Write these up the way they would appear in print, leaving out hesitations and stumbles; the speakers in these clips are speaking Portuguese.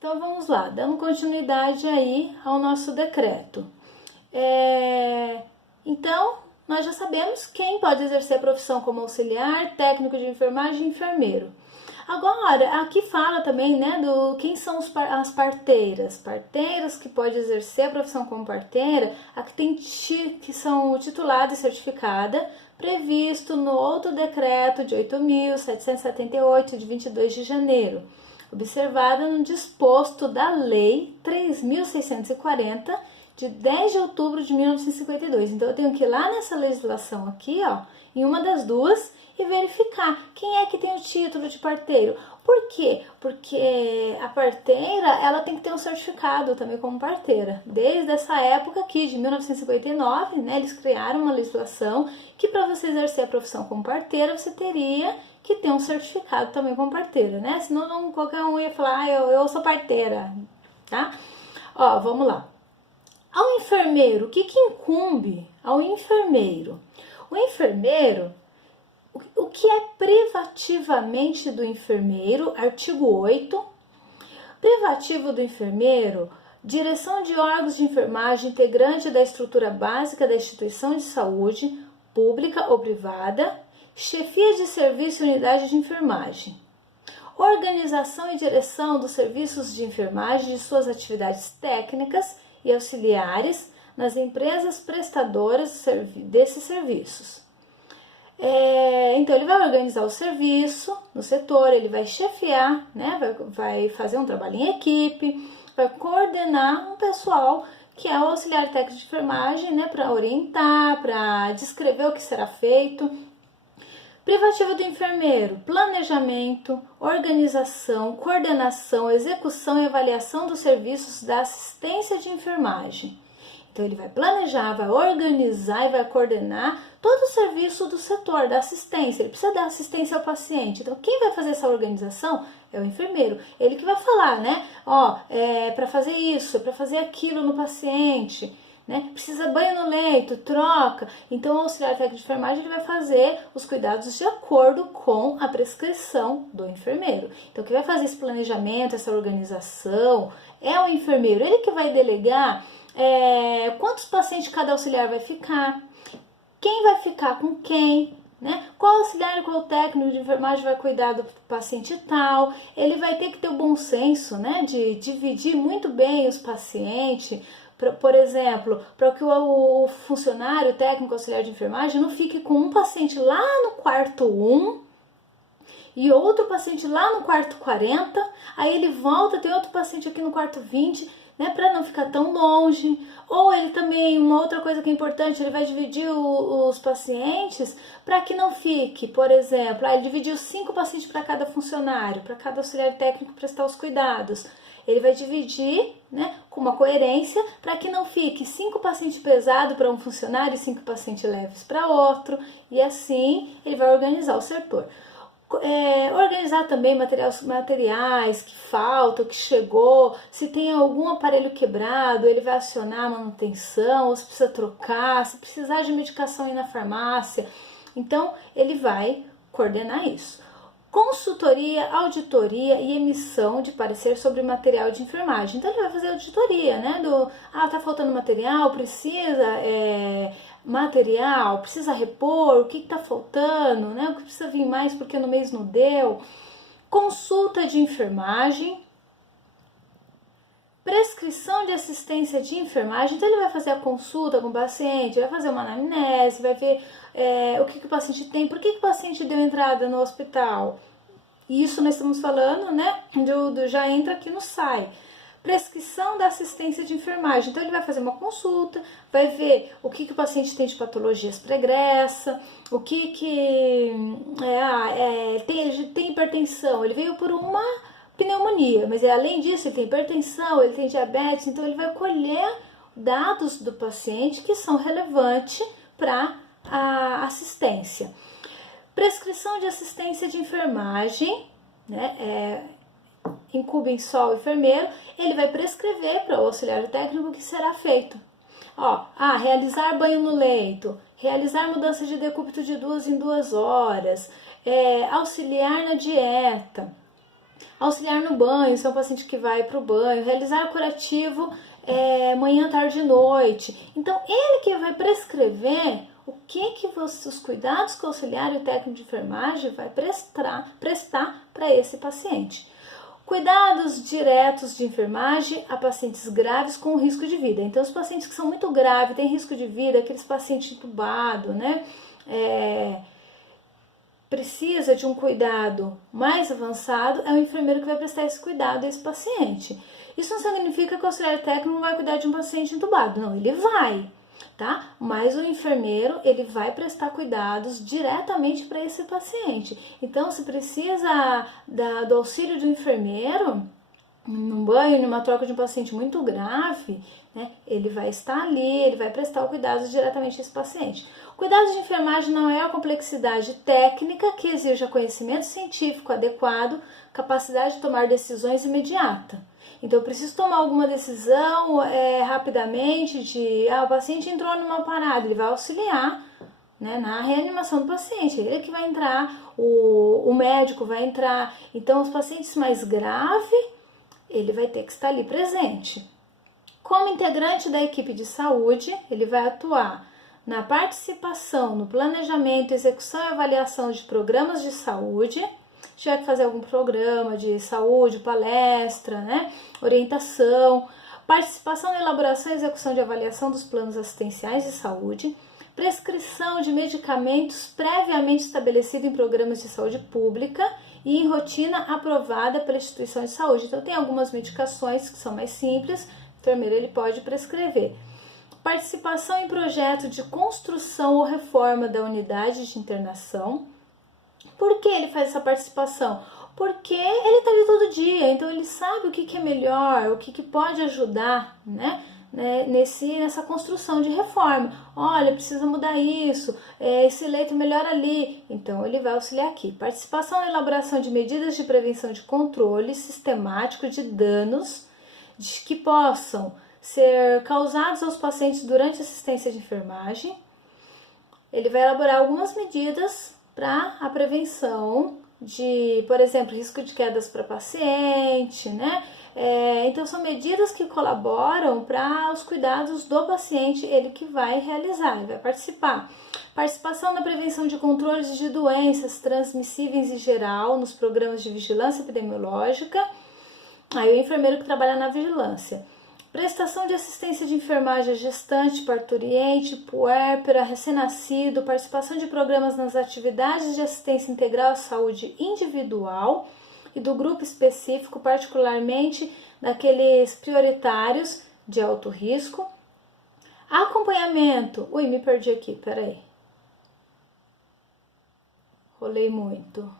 Então vamos lá, dando continuidade aí ao nosso decreto. Então, nós já sabemos quem pode exercer a profissão como auxiliar, técnico de enfermagem e enfermeiro. Agora, aqui fala também, né, do quem são as parteiras. Parteiras que podem exercer a profissão como parteira, que são titulada e certificada, previsto no outro decreto de 8.778, de 22 de janeiro, observada no disposto da Lei 3.640, de 10 de outubro de 1952. Então, eu tenho que ir lá nessa legislação aqui, ó, em uma das duas, e verificar quem é que tem o título de parteiro. Por quê? Porque a parteira, ela tem que ter um certificado também como parteira. Desde essa época aqui, de 1959, né, eles criaram uma legislação que para você exercer a profissão como parteira, você teria que ter um certificado também como parteira, né? Senão não, qualquer um ia falar, eu sou parteira, tá? Ó, vamos lá. Ao enfermeiro, o que incumbe ao enfermeiro? O enfermeiro, o que é privativamente do enfermeiro, artigo 8, privativo do enfermeiro, direção de órgãos de enfermagem integrante da estrutura básica da instituição de saúde, pública ou privada, chefia de serviço e unidade de enfermagem. Organização e direção dos serviços de enfermagem e de suas atividades técnicas e auxiliares nas empresas prestadoras desses serviços. Então, ele vai organizar o serviço no setor, ele vai chefiar, né? vai fazer um trabalho em equipe, vai coordenar um pessoal que é o auxiliar técnico de enfermagem, né? Para orientar, para descrever o que será feito. Privativo do enfermeiro: planejamento, organização, coordenação, execução e avaliação dos serviços da assistência de enfermagem. Então, ele vai planejar, vai organizar e vai coordenar todo o serviço do setor, da assistência. Ele precisa dar assistência ao paciente. Então, quem vai fazer essa organização é o enfermeiro. Ele que vai falar, né? Para fazer isso, para fazer aquilo no paciente, né? Precisa banho no leito, troca. Então, o auxiliar técnico de enfermagem ele vai fazer os cuidados de acordo com a prescrição do enfermeiro. Então, quem vai fazer esse planejamento, essa organização, é o enfermeiro. Ele que vai delegar quantos pacientes cada auxiliar vai ficar, quem vai ficar com quem, né? Qual auxiliar e qual técnico de enfermagem vai cuidar do paciente tal. Ele vai ter que ter o bom senso, né, de dividir muito bem os pacientes. Por exemplo, para que o funcionário, o técnico auxiliar de enfermagem não fique com um paciente lá no quarto 1 e outro paciente lá no quarto 40, aí ele volta, tem outro paciente aqui no quarto 20, né, para não ficar tão longe. Ou ele também, uma outra coisa que é importante, ele vai dividir os pacientes para que não fique, por exemplo, ele dividiu 5 pacientes para cada funcionário, para cada auxiliar técnico prestar os cuidados. Ele vai dividir, né, com uma coerência para que não fique 5 pacientes pesados para um funcionário e 5 pacientes leves para outro. E assim ele vai organizar o setor. Organizar também materiais que faltam, que chegou, se tem algum aparelho quebrado, ele vai acionar a manutenção, ou se precisa trocar, se precisar de medicação ir na farmácia. Então, ele vai coordenar isso. Consultoria, auditoria e emissão de parecer sobre material de enfermagem. Então, ele vai fazer auditoria, né? Tá faltando material, precisa material, precisa repor, o que está faltando, né? O que precisa vir mais porque no mês não deu. Consulta de enfermagem, prescrição de assistência de enfermagem. Então, ele vai fazer a consulta com o paciente, vai fazer uma anamnese, vai ver o que o paciente tem, por que o paciente deu entrada no hospital. Isso nós estamos falando, né? Já entra aqui no SAI. Prescrição da assistência de enfermagem. Então, ele vai fazer uma consulta, vai ver o que o paciente tem de patologias pregressa, o que tem hipertensão. Ele veio por uma pneumonia, mas além disso, ele tem hipertensão, ele tem diabetes. Então, ele vai colher dados do paciente que são relevantes para a assistência. Prescrição de assistência de enfermagem, né? Incumbe só o enfermeiro, ele vai prescrever para o auxiliar técnico o que será feito. Realizar banho no leito, realizar mudança de decúbito de 2 em 2 horas, auxiliar na dieta, Auxiliar no banho, se é um paciente que vai para o banho, realizar curativo manhã, tarde e noite. Então, ele que vai prescrever o que os cuidados que o auxiliar e o técnico de enfermagem vai prestar para esse paciente. Cuidados diretos de enfermagem a pacientes graves com risco de vida. Então, os pacientes que são muito graves, têm risco de vida, aqueles pacientes entubados, né? Precisa de um cuidado mais avançado, é o enfermeiro que vai prestar esse cuidado a esse paciente. Isso não significa que o auxiliar técnico não vai cuidar de um paciente entubado, não, ele vai, tá? Mas o enfermeiro, ele vai prestar cuidados diretamente para esse paciente. Então, se precisa do auxílio do enfermeiro, num banho, numa troca de um paciente muito grave, né, ele vai estar ali, ele vai prestar o cuidado diretamente a esse paciente. O cuidado de enfermagem não é a complexidade técnica que exija conhecimento científico adequado, capacidade de tomar decisões imediata. Então, eu preciso tomar alguma decisão rapidamente o paciente entrou numa parada, ele vai auxiliar, né, na reanimação do paciente, ele que vai entrar, o médico vai entrar. Então, os pacientes mais graves, ele vai ter que estar ali presente. Como integrante da equipe de saúde, ele vai atuar na participação, no planejamento, execução e avaliação de programas de saúde. Se tiver que fazer algum programa de saúde, palestra, né, orientação, participação na elaboração e execução de avaliação dos planos assistenciais de saúde, prescrição de medicamentos previamente estabelecido em programas de saúde pública e em rotina aprovada pela instituição de saúde. Então, tem algumas medicações que são mais simples, o enfermeiro ele pode prescrever. Participação em projeto de construção ou reforma da unidade de internação. Por que ele faz essa participação? Porque ele está ali todo dia, então ele sabe o que é melhor, o que pode ajudar, né? Nessa construção de reforma. Olha, precisa mudar isso, esse leito melhor ali. Então, ele vai auxiliar aqui. Participação na elaboração de medidas de prevenção de controle sistemático de danos que possam ser causados aos pacientes durante a assistência de enfermagem. Ele vai elaborar algumas medidas para a prevenção de, por exemplo, risco de quedas para paciente, né? Então, são medidas que colaboram para os cuidados do paciente, ele que vai realizar, ele vai participar. Participação na prevenção de controles de doenças transmissíveis em geral, nos programas de vigilância epidemiológica. Aí, o enfermeiro que trabalha na vigilância. Prestação de assistência de enfermagem a gestante, parturiente, puérpera, recém-nascido, participação de programas nas atividades de assistência integral à saúde individual e do grupo específico, particularmente daqueles prioritários de alto risco. Acompanhamento. Ui, me perdi aqui, peraí. Rolei muito.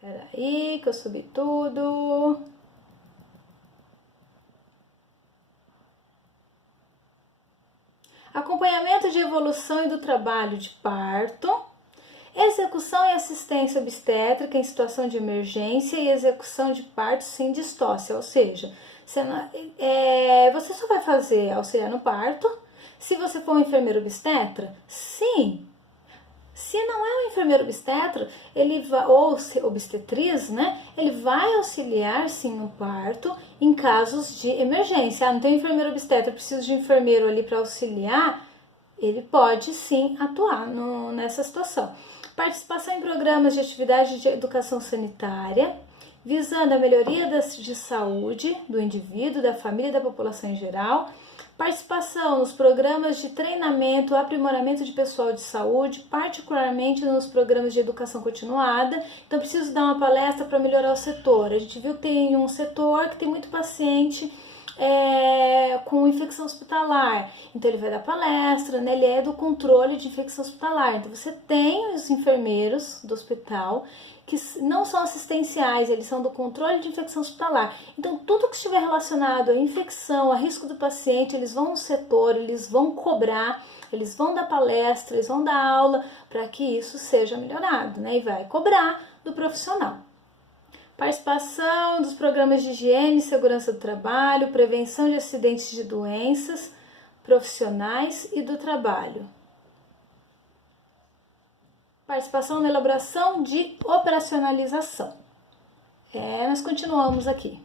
Peraí, que eu subi tudo. Acompanhamento de evolução e do trabalho de parto, execução e assistência obstétrica em situação de emergência e execução de parto sem distócia, ou seja, você só vai fazer auxiliar no parto se você for um enfermeiro obstetra? Sim. Se não é um enfermeiro obstetra, ou obstetriz, né? Ele vai auxiliar sim no parto em casos de emergência. Não tem enfermeiro obstetra, preciso de um enfermeiro ali para auxiliar, ele pode sim atuar nessa situação. Participação em programas de atividade de educação sanitária, visando a melhoria de saúde do indivíduo, da família e da população em geral. Participação nos programas de treinamento, aprimoramento de pessoal de saúde, particularmente nos programas de educação continuada. Então, preciso dar uma palestra para melhorar o setor. A gente viu que tem um setor que tem muito paciente com infecção hospitalar. Então, ele vai dar palestra, né? Ele é do controle de infecção hospitalar. Então, você tem os enfermeiros do hospital que não são assistenciais, eles são do controle de infecção hospitalar. Então, tudo que estiver relacionado à infecção, a risco do paciente, eles vão no setor, eles vão cobrar, eles vão dar palestra, eles vão dar aula para que isso seja melhorado, né? E vai cobrar do profissional. Participação dos programas de higiene e segurança do trabalho, prevenção de acidentes de doenças profissionais e do trabalho. Participação na elaboração de operacionalização. Nós continuamos aqui.